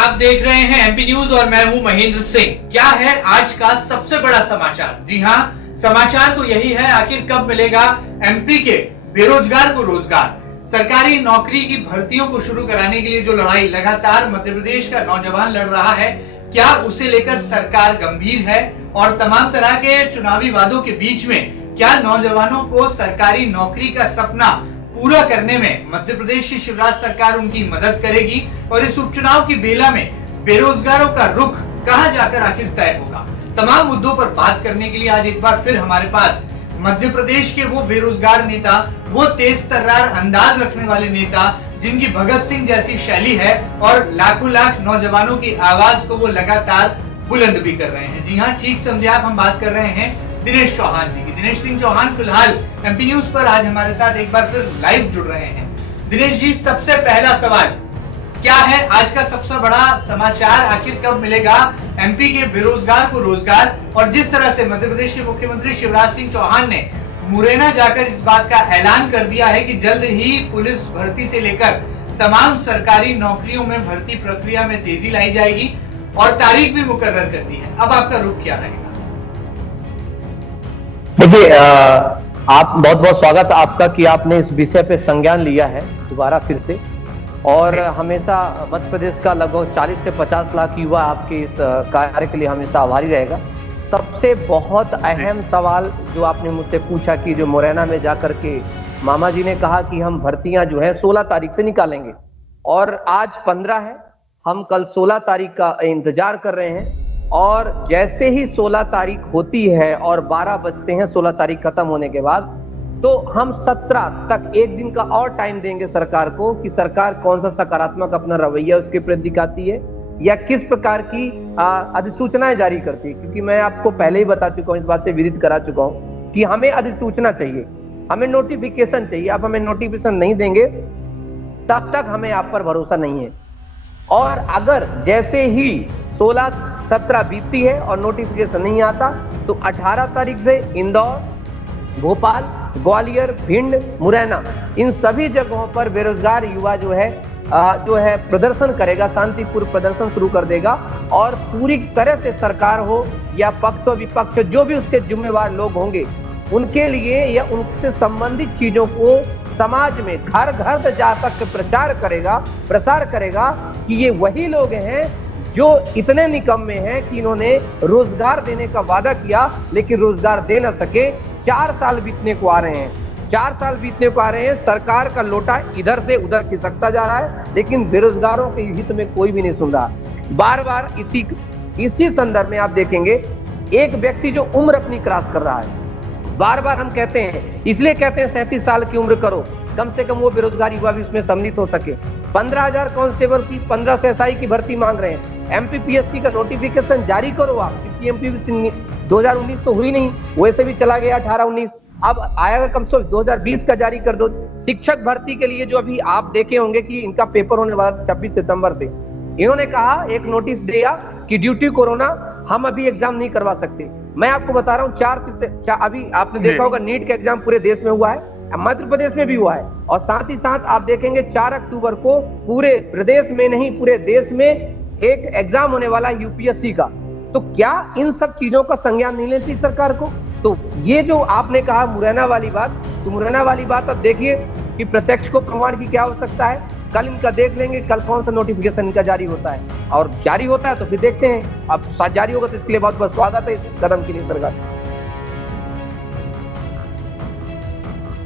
आप देख रहे हैं एमपी न्यूज और मैं हूं महेंद्र सिंह। क्या है आज का सबसे बड़ा समाचार? जी हां, समाचार तो यही है, आखिर कब मिलेगा एमपी के बेरोजगार को रोजगार। सरकारी नौकरी की भर्तियों को शुरू कराने के लिए जो लड़ाई लगातार मध्य प्रदेश का नौजवान लड़ रहा है, क्या उसे लेकर सरकार गंभीर है? और तमाम तरह के चुनावी वादों के बीच में क्या नौजवानों को सरकारी नौकरी का सपना पूरा करने में मध्य प्रदेश की शिवराज सरकार उनकी मदद करेगी? और इस उपचुनाव की बेला में बेरोजगारों का रुख कहां जाकर आखिर तय होगा? तमाम मुद्दों पर बात करने के लिए आज एक बार फिर हमारे पास मध्य प्रदेश के वो बेरोजगार नेता, वो तेज तर्रार अंदाज रखने वाले नेता जिनकी भगत सिंह जैसी शैली है और लाखों लाख नौजवानों की आवाज को वो लगातार बुलंद भी कर रहे हैं। जी हाँ, ठीक समझे आप, हम बात कर रहे हैं दिनेश चौहान जी की। दिनेश सिंह चौहान फिलहाल एमपी न्यूज पर आज हमारे साथ एक बार फिर लाइव जुड़ रहे हैं। दिनेश जी, सबसे पहला सवाल, क्या है आज का सबसे बड़ा समाचार? आखिर कब मिलेगा एमपी के बेरोजगार को रोजगार? और जिस तरह से मध्य प्रदेश के मुख्यमंत्री शिवराज सिंह चौहान ने मुरैना जाकर इस बात का ऐलान कर दिया है कि जल्द ही पुलिस भर्ती से लेकर तमाम सरकारी नौकरियों में भर्ती प्रक्रिया में तेजी लाई जाएगी और तारीख भी मुकर्रर कर दी है, अब आपका रुख क्या रहेगा? देखिए, आप बहुत बहुत स्वागत आपका कि आपने इस विषय पे संज्ञान लिया है दोबारा फिर से। और हमेशा मध्य प्रदेश का लगभग 40 से 50 लाख युवा आपके इस कार्य के लिए हमेशा आभारी रहेगा। सबसे बहुत अहम सवाल जो आपने मुझसे पूछा कि जो मुरैना में जाकर के मामा जी ने कहा कि हम भर्तियां जो है 16 तारीख से निकालेंगे और आज 15 है, हम कल 16 तारीख का इंतजार कर रहे हैं। और जैसे ही 16 तारीख होती है और 12 बजते हैं 16 तारीख खत्म होने के बाद, तो हम 17 तक एक दिन का और टाइम देंगे सरकार को कि सरकार कौन सा सकारात्मक अपना रवैया उसके प्रति दिखाती है या किस प्रकार की अधिसूचनाएं जारी करती है। क्योंकि मैं आपको पहले ही बता चुका हूं, इस बात से विदित करा चुका हूं कि हमें अधिसूचना चाहिए, हमें नोटिफिकेशन चाहिए। आप हमें नोटिफिकेशन नहीं देंगे तब तक हमें आप पर भरोसा नहीं है। और अगर जैसे ही 16-17 बीतती है और नोटिफिकेशन नहीं आता, तो 18 तारीख से इंदौर, भोपाल, ग्वालियर, भिंड, मुरैना, इन सभी जगहों पर बेरोजगार युवा जो है प्रदर्शन करेगा, शांतिपूर्ण प्रदर्शन शुरू कर देगा। और पूरी तरह से सरकार हो या पक्ष व विपक्ष, जो भी उसके जिम्मेवार लोग होंगे, उनके लिए या उनसे संबंधित चीजों को समाज में घर घर से जा तक प्रसार करेगा कि ये वही लोग हैं जो इतने निकम्मे हैं कि इन्होंने रोजगार देने का वादा किया लेकिन रोजगार दे न सके। 4 साल बीतने को आ रहे हैं, सरकार का लोटा इधर से उधर खिसकता जा रहा है, लेकिन बेरोजगारों के हित में कोई भी नहीं सुन रहा। बार बार इसी संदर्भ में आप देखेंगे, एक व्यक्ति जो उम्र अपनी क्रॉस कर रहा है, बार बार हम कहते हैं, इसलिए कहते हैं 37 साल की उम्र करो, कम से कम वो बेरोजगार युवा भी उसमें सम्मिलित हो सके। 15,000 कांस्टेबल की, 1500 एसआई की भर्ती मांग रहे हैं। एमपीपीएससी का नोटिफिकेशन जारी करो आप, क्योंकि एमपीपीएससी 2019 तो हुई नहीं, वैसे भी चला गया 18-19, अब आएगा कम से कम 2020 का जारी कर दो। शिक्षक भर्ती के लिए जो अभी आप देखे होंगे कि इनका पेपर होने वाला 26 सितंबर से, इन्होंने कहा, एक नोटिस दिया कि ड्यूटी कोरोना हम अभी एग्जाम नहीं करवा सकते। मैं आपको बता रहा हूँ, अभी आपने देखा होगा नीट का एग्जाम पूरे देश में हुआ है, मध्य प्रदेश में भी हुआ है। और साथ ही साथ आप देखेंगे 4 अक्टूबर को पूरे प्रदेश में नहीं पूरे देश में एक एग्जाम होने वाला है यूपीएससी का। तो क्या इन सब चीजों का संज्ञान नहीं लेती सरकार को? तो ये जो आपने कहा मुरैना वाली बात, तो मुरैना वाली बात अब देखिए कि प्रत्यक्ष को प्रमाण की क्या आवश्यकता है। कल इनका देख लेंगे, कल कौन सा नोटिफिकेशन इनका जारी होता है, और जारी होता है तो फिर देखते हैं। अब साथ जारी होगा तो इसके लिए बहुत बहुत स्वागत है इस कदम के लिए सरकार।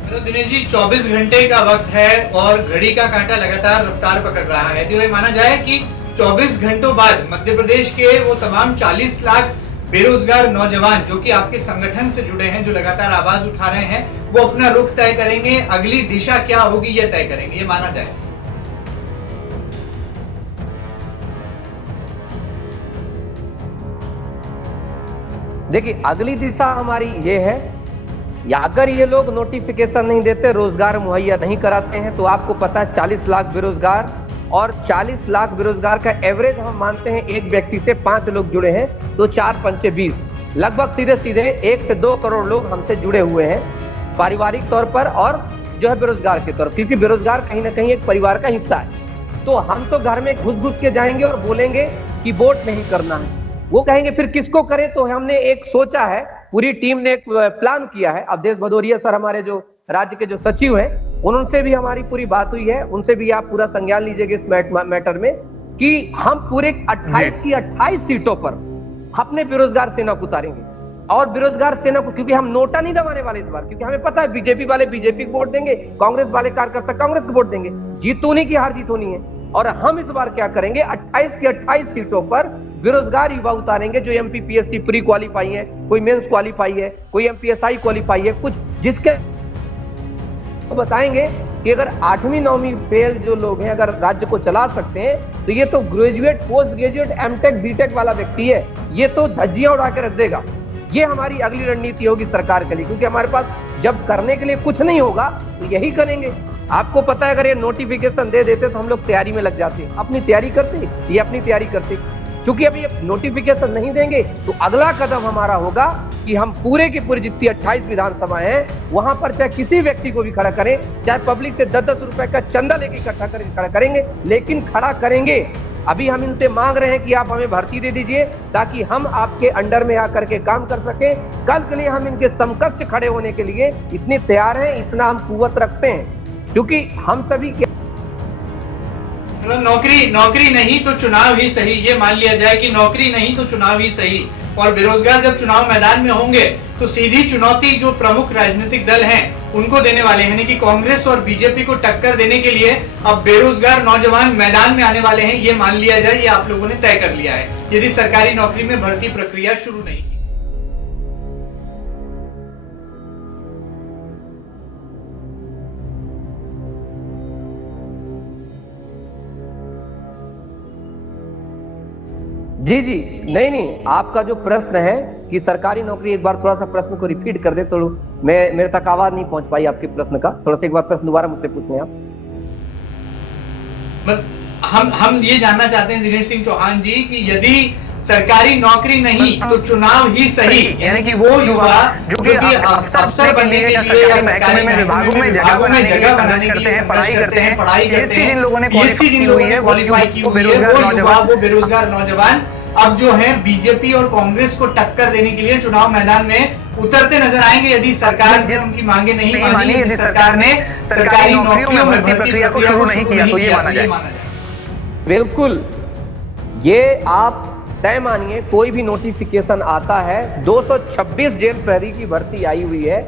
तो दिनेश जी, 24 घंटे का वक्त है और घड़ी का कांटा लगातार रफ्तार पकड़ रहा है, तो ये माना जाए कि 24 घंटों बाद मध्य प्रदेश के वो तमाम 40 लाख बेरोजगार नौजवान जो कि आपके संगठन से जुड़े हैं, जो लगातार आवाज उठा रहे हैं, वो अपना रुख तय करेंगे, अगली दिशा क्या होगी ये तय करेंगे, ये माना जाए। देखिए, अगली दिशा हमारी ये है, या अगर ये लोग नोटिफिकेशन नहीं देते, रोजगार मुहैया नहीं कराते हैं, तो आपको पता है 40 लाख बेरोजगार, और 40 लाख बेरोजगार का एवरेज हम मानते हैं एक व्यक्ति से 5 लोग जुड़े हैं, तो 4 पंचे 20, लगभग सीधे 1 से 2 करोड़ लोग हमसे जुड़े हुए हैं पारिवारिक तौर पर और जो है बेरोजगार के तौर पर, क्योंकि बेरोजगार कहीं ना कहीं एक परिवार का हिस्सा है। तो हम तो घर में घुस घुस के जाएंगे और बोलेंगे कि वोट नहीं करना है। वो कहेंगे फिर किसको करें, तो हमने एक सोचा है, पूरी टीम ने एक प्लान किया है। अवधेश भदौरिया सर हमारे जो राज्य के जो सचिव हैं, उनसे भी हमारी पूरी बात हुई है, उनसे भी आप पूरा संज्ञान लीजिएगा इस मैटर में कि हम पूरे 28 की 28 सीटों पर अपने बेरोजगार सेना को उतारेंगे। और बेरोजगार सेना को, क्योंकि हम नोटा नहीं दबाने वाले इस बार, क्योंकि हमें पता है बीजेपी वाले बीजेपी को वोट देंगे, कांग्रेस वाले कार्यकर्ता कांग्रेस को वोट देंगे, जीत तो उन्हीं की हार जीत होनी है। और हम इस बार क्या करेंगे, 28 की 28 सीटों पर बेरोजगार युवा उतारेंगे, जो एमपीपीएससी प्री क्वालिफाई है, कोई मेंस क्वालिफाई है, कोई एमपीएसआई क्वालिफाई है, कुछ जिसके तो बताएंगे कि अगर 8वीं 9वीं फेल जो लोग हैं अगर राज्य को चला सकते हैं, तो ये तो graduate, post graduate, MTech, BTech वाला व्यक्ति है, ये तो धज्जियां उड़ा के रख देगा। ये हमारी अगली रणनीति होगी सरकार के लिए, क्योंकि हमारे पास जब करने के लिए कुछ नहीं होगा तो यही करेंगे। आपको पता है, अगर ये नोटिफिकेशन दे देते तो हम लोग तैयारी में लग जाते, अपनी तैयारी करते, ये अपनी तैयारी करते। क्योंकि अभी नोटिफिकेशन नहीं देंगे तो अगला कदम हमारा होगा कि हम पूरे की पूरी जितनी 28 विधानसभा हैं वहां पर चाहे किसी व्यक्ति को भी खड़ा करें, चाहे पब्लिक से 10-10 रुपए का चंदा लेके इकट्ठा करके खड़ा करेंगे, लेकिन खड़ा करेंगे। अभी हम इनसे मांग रहे हैं कि आप हमें भर्ती दे दीजिए ताकि हम आपके अंडर में आकर के काम कर सके। कल के लिए हम इनके समकक्ष खड़े होने के लिए इतने तैयार हैं, इतना हम कुव्वत रखते हैं, क्योंकि हम सभी मतलब नौकरी नहीं तो चुनाव ही सही, ये मान लिया जाए कि नौकरी नहीं तो चुनाव ही सही। और बेरोजगार जब चुनाव मैदान में होंगे तो सीधी चुनौती जो प्रमुख राजनीतिक दल हैं उनको देने वाले हैं, यानी कि कांग्रेस और बीजेपी को टक्कर देने के लिए अब बेरोजगार नौजवान मैदान में आने वाले हैं, ये मान लिया जाए, ये आप लोगों ने तय कर लिया है, यदि सरकारी नौकरी में भर्ती प्रक्रिया शुरू नहीं की। जी नहीं, आपका जो प्रश्न है कि सरकारी नौकरी, एक बार थोड़ा सा प्रश्न को रिपीट कर दे तो मेरे तक आवाज नहीं पहुंच पाई आपके प्रश्न का, थोड़ा सा एक बार प्रश्न दोबारा मुझसे पूछें आप। हम ये जानना चाहते हैं दिनेश सिंह चौहान जी कि यदि सरकारी नौकरी नहीं तो चुनाव ही सही, यानी कि वो युवा जो कि अफसर बनने के लिए या सरकारी विभागों में जगह बनाने के लिए पढ़ाई करते हैं, एससी जिन लोगों ने क्वालिफाई की हुई है, वो युवा, वो बेरोजगार नौजवान अब जो है बीजेपी और कांग्रेस को टक्कर देने के लिए चुनाव मैदान में उतरते नजर आएंगे, यदि सरकार ने उनकी मांगे नहीं मानी, यदि सरकार ने सरकारी नौकरियों में भर्ती प्रक्रिया को शुरू नहीं किया तो ये माना जाए। बिल्कुल, ये आप तय मानिए, कोई भी नोटिफिकेशन आता है, 226 जेल प्रहरी की भर्ती आई हुई है,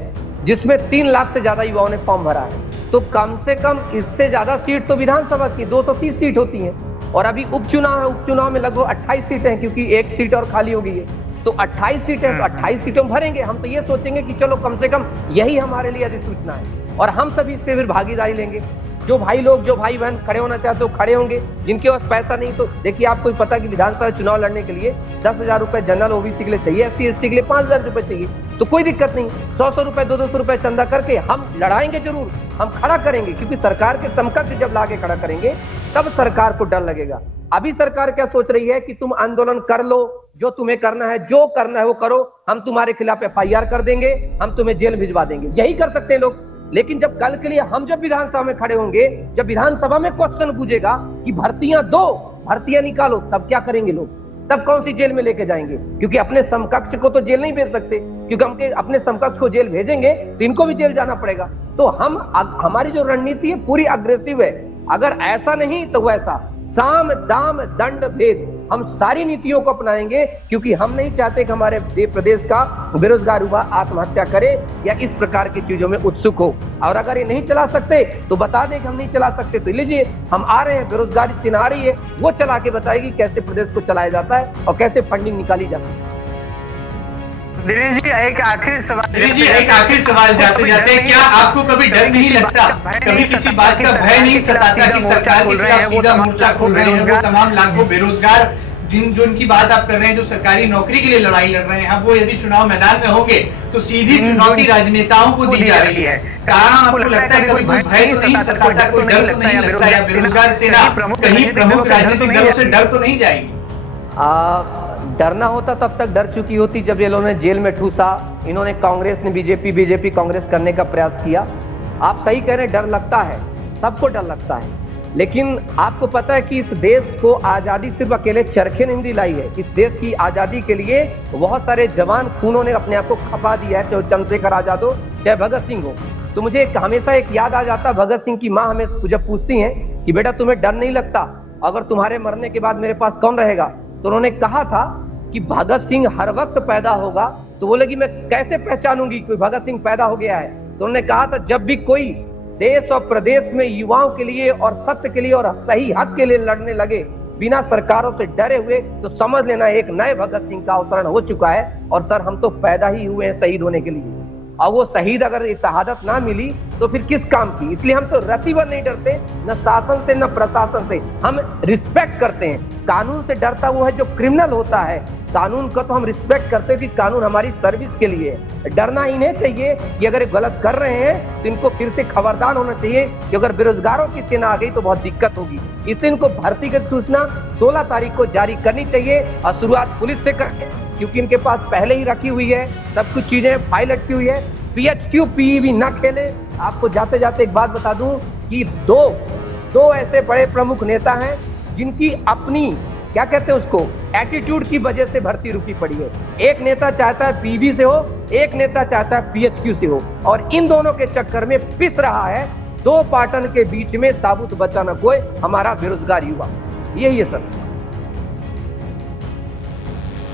जिसमें 3 लाख से ज्यादा युवाओं ने फॉर्म भरा है, तो कम से कम इससे ज्यादा सीट तो विधानसभा की 230 सीट होती है। और अभी उपचुनाव है, उपचुनाव में लगभग 28 सीटें हैं, क्योंकि एक सीट और खाली हो गई है, तो 28 सीटें, तो 28 सीटों में भरेंगे। हम तो ये सोचेंगे कि चलो कम से कम यही हमारे लिए अधिसूचना है, और हम सभी इस पर फिर भागीदारी लेंगे। जो भाई बहन खड़े होना चाहते हो खड़े होंगे, जिनके पास पैसा नहीं, तो देखिए आपको पता है कि विधानसभा चुनाव लड़ने के लिए 10,000 रुपए जनरल ओबीसी के लिए चाहिए, SC ST के लिए 5,000 रुपए चाहिए, तो कोई दिक्कत नहीं, 100 रुपए 200 रुपए चंदा करके हम लड़ाएंगे, जरूर हम खड़ा करेंगे, क्योंकि सरकार के समकक्ष जब लाके खड़ा करेंगे तब सरकार को डर लगेगा। अभी सरकार क्या सोच रही है कि तुम आंदोलन कर लो, जो तुम्हें करना है, जो करना है वो करो, हम तुम्हारे खिलाफ FIR कर देंगे, हम तुम्हें जेल भिजवा देंगे, यही कर सकते हैं लोग। लेकिन जब कल के लिए हम जब विधानसभा में खड़े होंगे, जब विधानसभा में क्वेश्चन पूछेगा कि भर्तियां दो, भर्तियां निकालो, तब क्या करेंगे लोग? तब कौन सी जेल में लेके जाएंगे? क्योंकि अपने समकक्ष को तो जेल नहीं भेज सकते, क्योंकि हम अपने समकक्ष को जेल भेजेंगे तो इनको भी जेल जाना पड़ेगा। तो हमारी जो रणनीति है पूरी अग्रेसिव है, अगर ऐसा नहीं तो वैसा, साम दाम दंड भेद, हम सारी नीतियों को अपनाएंगे, क्योंकि हम नहीं चाहते कि हमारे प्रदेश का बेरोजगार युवा आत्महत्या करे या इस प्रकार की चीजों में उत्सुक हो। और अगर ये नहीं चला सकते तो बता दें कि हम नहीं चला सकते, तो लीजिए हम आ रहे हैं, बेरोजगारी सेना आ रही है, वो चला के बताएगी कैसे प्रदेश को चलाया जाता है और कैसे फंडिंग निकाली जाती है। दिनेश जी, एक आखिरी सवाल जाते जाते, क्या आपको कभी डर नहीं लगता, कभी किसी बात का भय नहीं सताता कि सरकार के खिलाफ सीधा मोर्चा खोल रहे हैं वो तमाम लाखों बेरोजगार जो इनकी बात आप कर रहे हैं, जो सरकारी नौकरी के लिए लड़ाई लड़ रहे हैं, अब वो यदि चुनाव मैदान में होंगे तो सीधी चुनौती राजनेताओं को दी जा रही है। कहाँ आपको लगता है कभी कोई भय तो नहीं सताता, कोई डर तो नहीं लगता, या बेरोजगार सेना कहीं प्रमुख राजनीतिक दलों से डर तो नहीं जाएगी? डरना होता तब तक डर चुकी होती जब ये लोगों ने जेल में ठूसा, इन्होंने कांग्रेस ने बीजेपी कांग्रेस करने का प्रयास किया। आप सही कह रहे हैं, डर लगता है, सबको डर लगता है, लेकिन आपको पता है कि इस देश को आजादी सिर्फ अकेले चरखे ने नहीं दिलाई है। इस देश की आजादी के लिए बहुत सारे जवान खूनों ने अपने आप को खपा दिया है, चाहे चंद्रशेखर आजाद हो चाहे भगत सिंह हो। तो मुझे हमेशा एक याद आ जाता, भगत सिंह की माँ हमें जब पूछती हैं कि बेटा तुम्हें डर नहीं लगता, अगर तुम्हारे मरने के बाद मेरे पास कौन रहेगा, तो उन्होंने कहा था कि भगत सिंह हर वक्त पैदा होगा। तो बोले कि मैं कैसे पहचानूंगी कोई भगत सिंह पैदा हो गया है। तो उन्होंने कहा था जब भी कोई देश और प्रदेश में युवाओं के लिए और सत्य के लिए और सही हक के लिए लड़ने लगे बिना सरकारों से डरे हुए, तो समझ लेना एक नए भगत सिंह का अवतरण हो चुका है। और सर हम तो पैदा ही हुए हैं शहीद होने के लिए, और वो शहीद अगर ये शहादत ना मिली तो फिर किस काम की। इसलिए हम तो रतिभर नहीं डरते, न शासन से न प्रशासन से, हम रिस्पेक्ट करते हैं। कानून से डरता वो है जो क्रिमिनल होता है, कानून का तो हम रिस्पेक्ट करते हैं कि कानून हमारी सर्विस के लिए है। डरना ही नहीं चाहिए कि अगर ये गलत कर रहे हैं तो इनको फिर से खबरदार होना चाहिए कि अगर बेरोजगारों की सेना आ गई तो बहुत दिक्कत होगी। इसलिए इनको भर्ती की सूचना 16 तारीख को जारी करनी चाहिए और शुरुआत पुलिस से करें, क्योंकि इनके पास पहले ही रखी हुई है सब कुछ चीजें, फाइल अटकी हुई है। PHQ PEV ना खेले। आपको जाते जाते एक बात बता दूं कि दो ऐसे बड़े प्रमुख नेता हैं जिनकी अपनी क्या कहते हैं उसको एटीट्यूड की वजह से भर्ती रुकी पड़ी है। एक नेता चाहता है PEV से हो, एक नेता चाहता है PHQ से हो, और इन दोनों के चक्कर में पिस रहा है दो पाटन के बीच में साबुत बचा न कोई हमारा बेरोजगार युवा। यही है सर।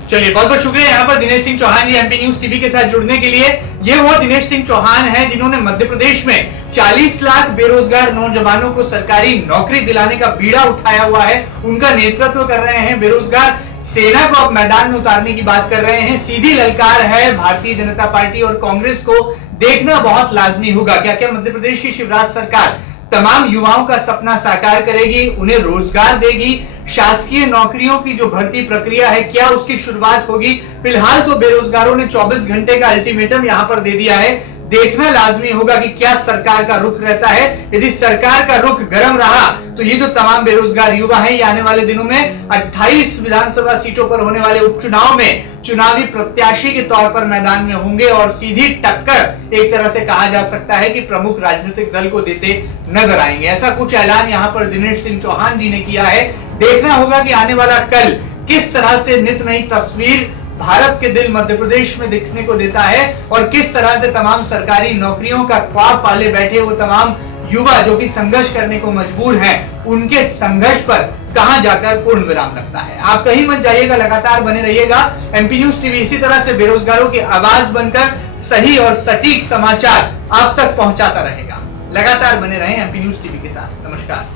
चलिए बहुत बहुत शुक्रिया यहाँ पर दिनेश सिंह चौहान जी MP न्यूज टीवी के साथ जुड़ने के लिए। ये वो दिनेश सिंह चौहान हैं जिन्होंने मध्य प्रदेश में 40 लाख बेरोजगार नौजवानों को सरकारी नौकरी दिलाने का बीड़ा उठाया हुआ है। उनका नेतृत्व कर रहे हैं, बेरोजगार सेना को अब मैदान में उतारने की बात कर रहे हैं। सीधी ललकार है भारतीय जनता पार्टी और कांग्रेस को, देखना बहुत लाजमी होगा क्या क्या मध्य प्रदेश की शिवराज सरकार तमाम युवाओं का सपना साकार करेगी, उन्हें रोजगार देगी। शासकीय नौकरियों की जो भर्ती प्रक्रिया है क्या उसकी शुरुआत होगी। फिलहाल तो बेरोजगारों ने 24 घंटे का अल्टीमेटम यहां पर दे दिया है। देखना लाजमी होगा कि क्या सरकार का रुख रहता है। यदि सरकार का रुख गर्म रहा तो ये जो तमाम बेरोजगार युवा हैं ये आने वाले दिनों में 28 विधानसभा सीटों पर होने वाले उपचुनाव में चुनावी प्रत्याशी के तौर पर मैदान में होंगे और सीधी टक्कर एक तरह से कहा जा सकता है कि प्रमुख राजनीतिक दल को देते नजर आएंगे। ऐसा कुछ ऐलान यहां पर दिनेश सिंह चौहान जी ने किया है। देखना होगा कि आने वाला कल किस तरह से नित नई तस्वीर भारत के दिल मध्य प्रदेश में दिखने को देता है और किस तरह से तमाम सरकारी नौकरियों का ख्वाब पाले बैठे वो तमाम युवा जो कि संघर्ष करने को मजबूर हैं, उनके संघर्ष पर कहां जाकर पूर्ण विराम लगता है। आप कहीं मत जाइएगा, लगातार बने रहिएगा। MP न्यूज टीवी इसी तरह से बेरोजगारों की आवाज बनकर सही और सटीक समाचार आप तक पहुंचाता रहेगा। लगातार बने रहें MP न्यूज टीवी के साथ। नमस्कार।